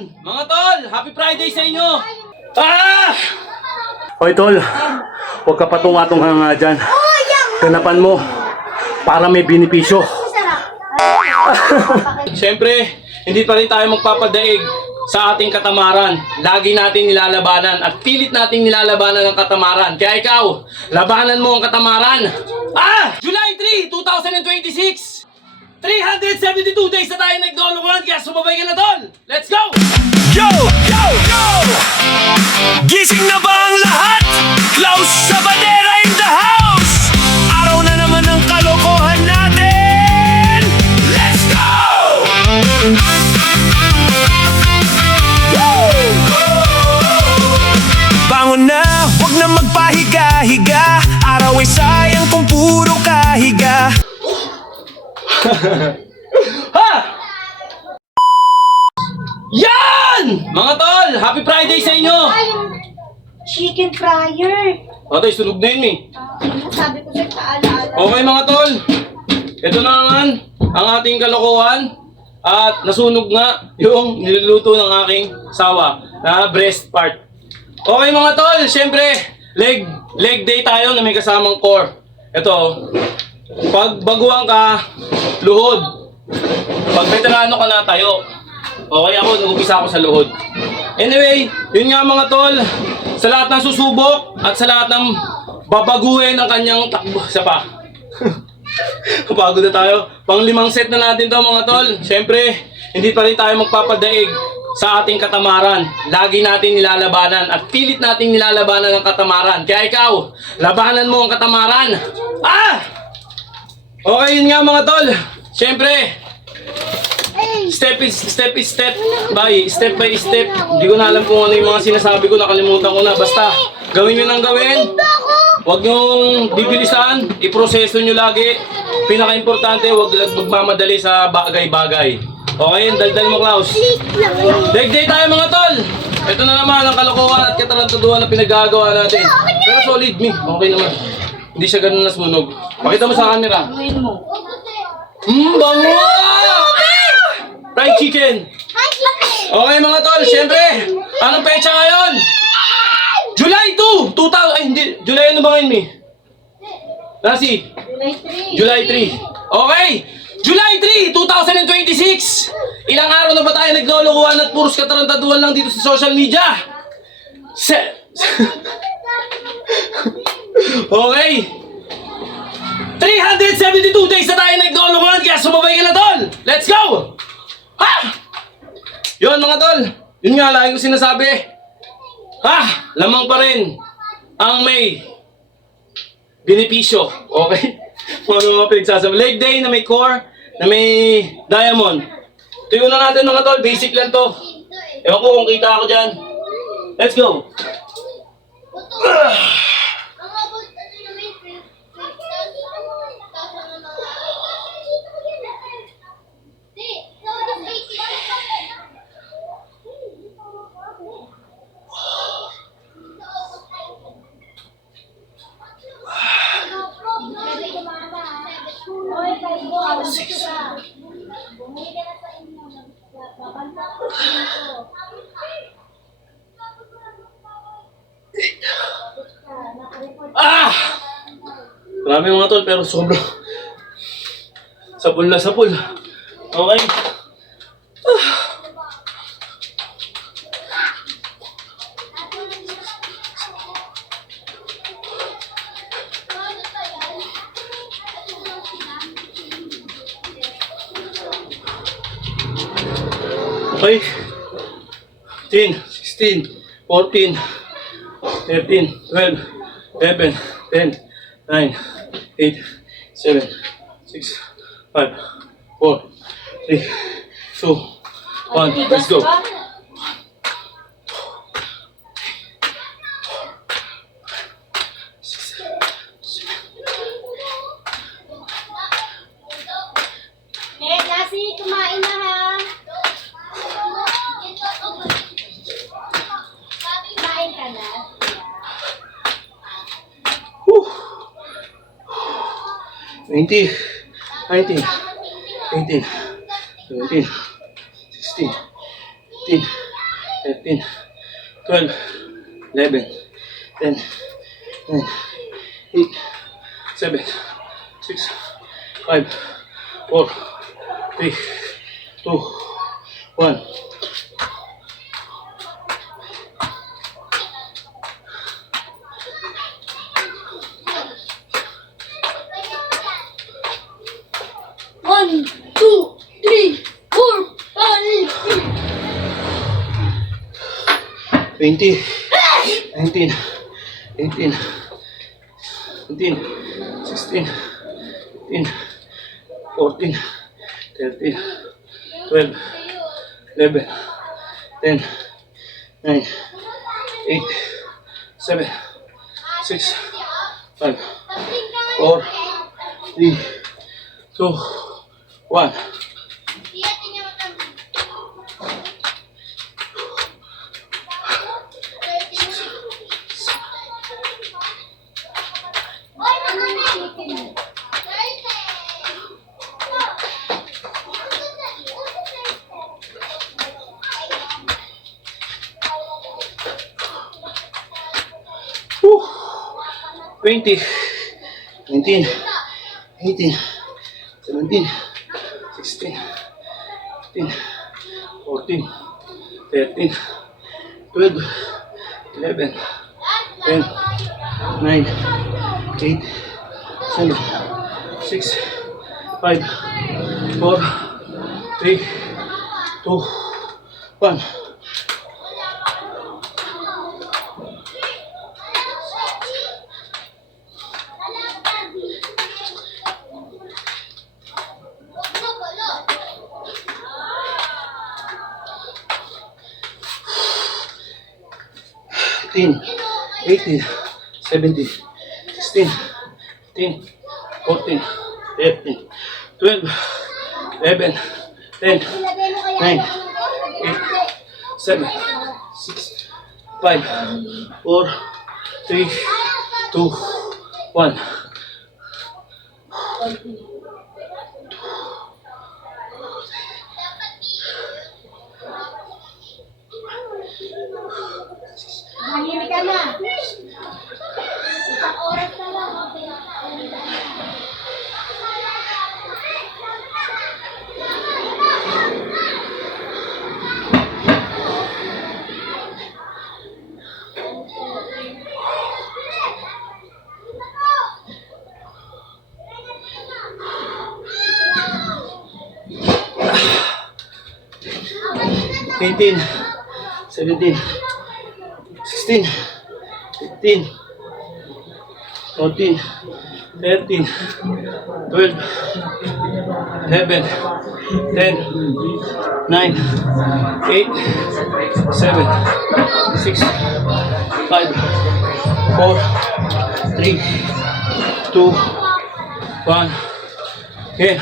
Mga tol, happy Friday sa inyo! Ah! Hoy tol, huwag ka patunga-tunga nga dyan. Ganapan mo para may benepisyo. Siyempre, hindi pa rin tayo magpapadaig sa ating katamaran. Lagi natin nilalabanan at pilit nating nilalabanan ang katamaran. Kaya ikaw, labanan mo ang katamaran. Ah! July 3, 2026! 372 days na tayo naglulukuhan, kaya sumabay ka na tol! Let's go! Yo! Yo! Yo! Gising na ba ang lahat? Klaus sa bandera in the house! Araw na naman ang kalokohan natin! Let's go! Woo! Bangon na, huwag na magpahiga-higa. Araw ay sayang kung puro kahiga. Ha! Yan! Mga tol, happy Friday sa inyo! Chicken fryer. Patay, sunog na yun eh. Sabi ko sa kaalaala. Okay mga tol, ito na naman ang ating kalokohan. At nasunog nga yung niluluto ng aking sawa na breast part. Okay mga tol, syempre leg day tayo na may kasamang core. Ito, pag baguhan ka, luhod. Pag veterano ka na, tayo. Okay ako, nag-upisa ako sa luhod. Anyway, yun nga mga tol, sa lahat ng susubok at sa lahat ng babaguhin ng kanyang takbo. Isa pa. Kapagod na tayo. Pang 5 set na natin to mga tol. Siyempre, hindi pa rin tayo magpapadaig sa ating katamaran. Lagi natin nilalabanan at pilit nating nilalabanan ang katamaran. Kaya ikaw, labanan mo ang katamaran. Ah! Okay, yun nga mga tol. Siyempre, step by step. Hindi ko na alam kung ano yung mga sinasabi ko, nakalimutan ko na. Basta, gawin nyo nang gawin. Huwag nyong bibilisan, iproseso nyo lagi. Pinaka-importante, huwag magmamadali sa bagay-bagay. Okay, daldal mo, Klaus. Leg day tayo mga tol. Ito na naman ang kalokohan at katarantaduhan na pinagagawa natin. Pero solid, me. Okay naman. Hindi siya ganun nasunog. Pakita mo sa camera. Bango! Fried chicken. Okay mga tol, syempre, anong pecha ngayon? July 2, 2000, ay hindi, July ano ba ngayon, Mi? Nasi? July 3. Okay, July 3, 2026. Ilang araw na ba tayo naglolokohan at puros katarantaduhan lang dito sa social media? Okay. 372 days na tayo naglolokohan, kaya sumabay ka na tol! Let's go! Ha! Yun mga tol, yun nga lagi ko sinasabi. Ha! Lamang pa rin ang may benepisyo. Okay? Mga pinagsasabi. Leg day na may core, na may diamond. Tuyo na natin mga tol, basic lang to. Ewan ko kung kita ako dyan. Let's go! Ah! Marami mga tol, pero sobrang sapul na sapul. Okay. Okay. 10, 16, 14, 13, 12, 11, 10, 9, 8, 7, 6, 5, 4, 3, 2, 1. Let's go. Nasi, kumain na ha. Kumain ka na. 20, 19, 18, 17, 16, 18, 13, 12, 11, 10, 9, 8, 7, 6, 5, 4, 3, 2, 1. One, two, three, four, five, 20, 19, 18, 17, 16, 15, 14, 13, 12, 11, 10, 9, 8, 7, 6, 5, 4, 3, 2, 1. Whew. 20, 19, 18, 17, 16, 15, 14, 13, 12, 11, 10, 9, 8, 7, 6, 5, 4, 3, 2, 1. Fifteen, 18, 17, 16, 15, 14, 13, 12, 11, 10, 9, 8, 7, 6, 5, 4, 3, 2, 1. Mahimik ka na. Isang oras na lang. Eighteen, 17, 16, 15, 14, 13, 12, 11, 10, 9, 8, 7, 6, 5, 4, 3, 2, 1. Okay.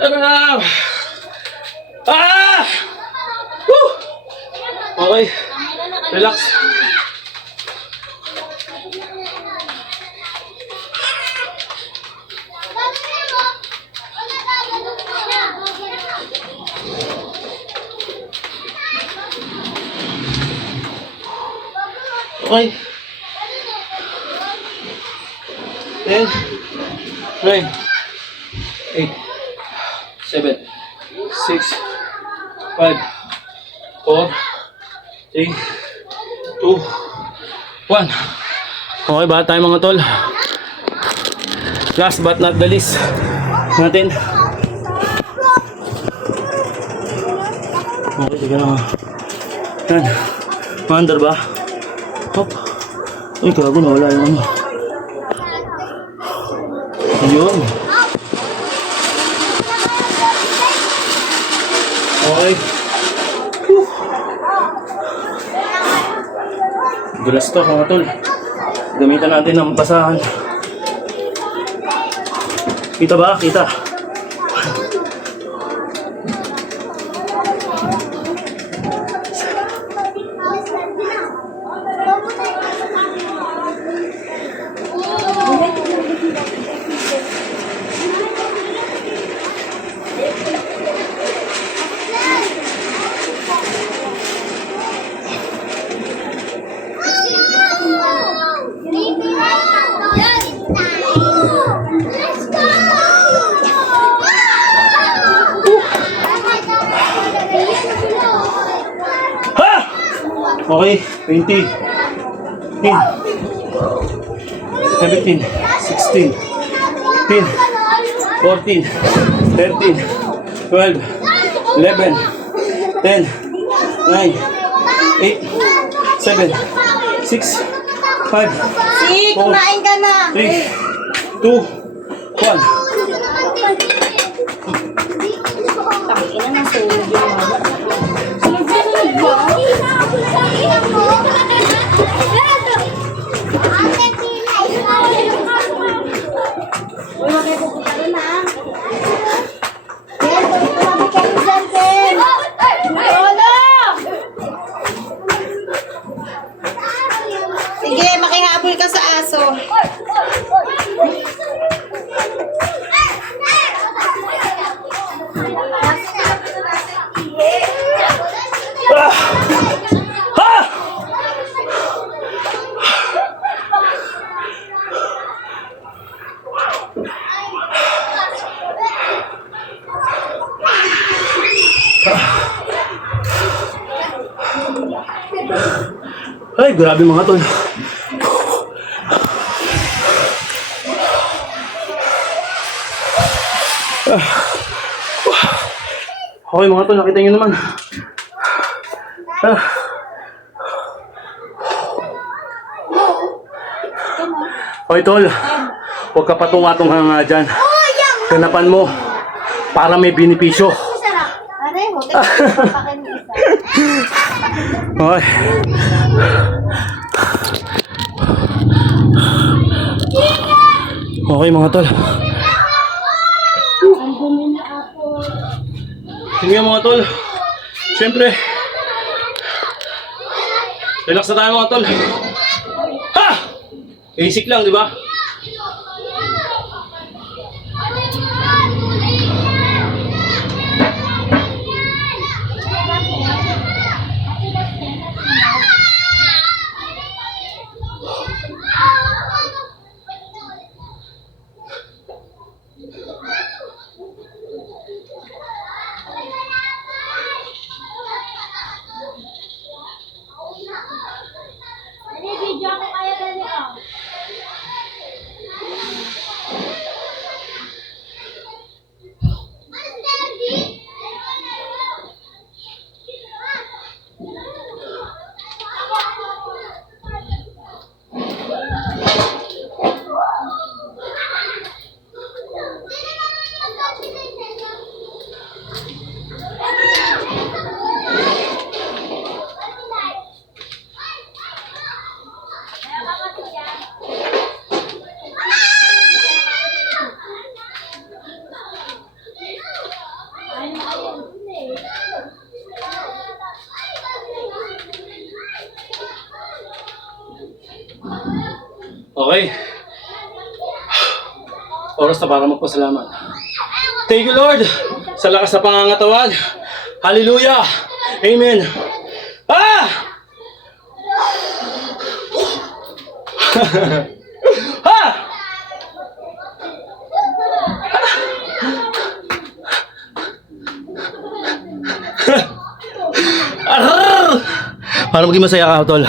Tara! Ah! Woo! Okay. Relax. Okay. 10, 9, 8, 7, 6, 5, 4, 3, 2, 1. Okay ba tayo mga tol? Last but not the least natin. Okay, sige na. Yan. Maandar ba? Hop. Ay, gago, nawala yung ano. Ayun. Okay. Dulas to mga tol. Gamitan natin ng basahan. Kita ba? Kita. Ha! Okay, 20. 10. 17. 16. 15. 14. 13. 12. 11. 10. 9. 8. 7. 6. 5. Si, kumain ka na. 3. 2. 1. Tangina na sunog yung mama. Uy, wag kayo pupunta rin ha. Ken, pagkakabi kayo dyan, Ken. Lola! Sige, makihabol ka sa aso. Ha! Ay, grabe mga tol. Okay mga tol, nakita nyo naman. Okay tol, huwag ka patunga-tunga nga dyan. Ganapan mo para may benepisyo. Pare, huwag kayo papakin ng isa. Okay. Okay mga tol. Sige mga tol. Siyempre. Relax na tayo mga tol. Ha! Basic lang, di ba? Okay. Oras na para magpasalamat. Thank you, Lord, sa lakas na pangangatawan. Hallelujah! Amen! Ah! Ha! Arrrr! Para maging masaya ka, tol.